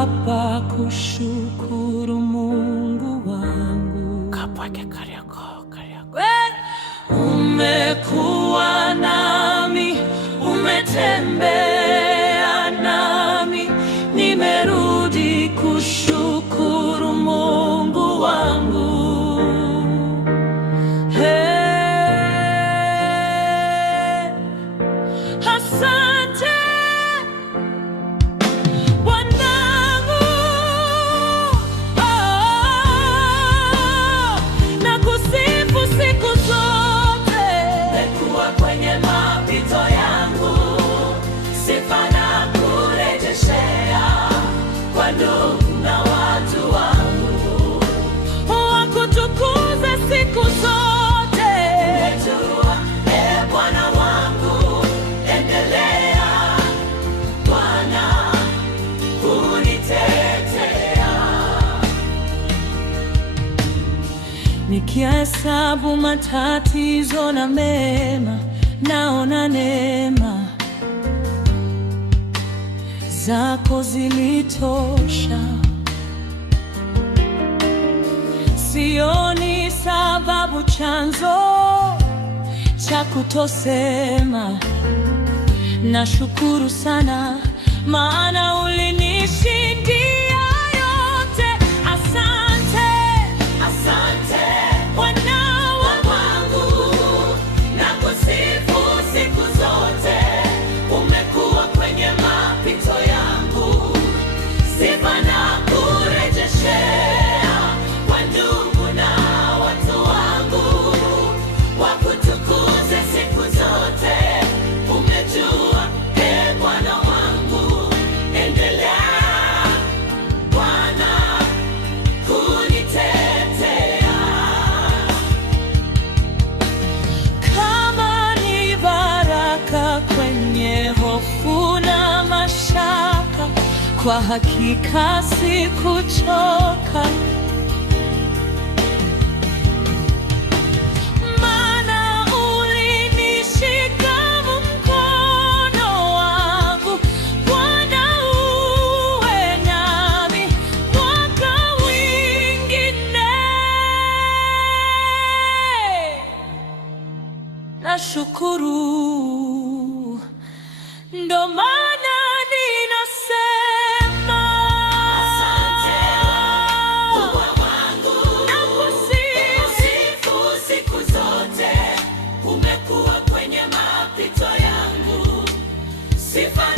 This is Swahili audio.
hapa kushukuru Mungu wangu. Umekuwa nami, umetembea nami, nimerudi kushukuru Mungu wangu. Asante Bwanangu, na kusifu siku zote. Umekuwa kwenye mapito yangu, sifa na kurejeshea kwa ndugu na watu wangu, wakutukuza siku zote. Umejua, Bwana wangu, endelea Bwana kunitetea. Nikihesabu matatizo na mema, naona neema zako zilitosha. Sioni sababu, chanzo cha kutosema. Nashukuru sana, maana ulinishindia yote. Asante, asante Bwana wangu, nakusifu siku zote. Umekuwa kwenye mapito yangu, sifa na kurejeshea kwa ndugu na watu wangu, wakutukuze siku zote. Umejua, Bwana wangu, endelea Bwana kunitetea. Kama ni baraka kwenye hofu na mashaka, kwa hakika sikuchoka. Maana ulinishika mkono wangu. Bwana uwe nami mwaka mwingine. Nashukuru, ndo maana ninasema asante Bwana wangu, nakusifu siku zote. Umekuwa kwenye mapito yangu, sifa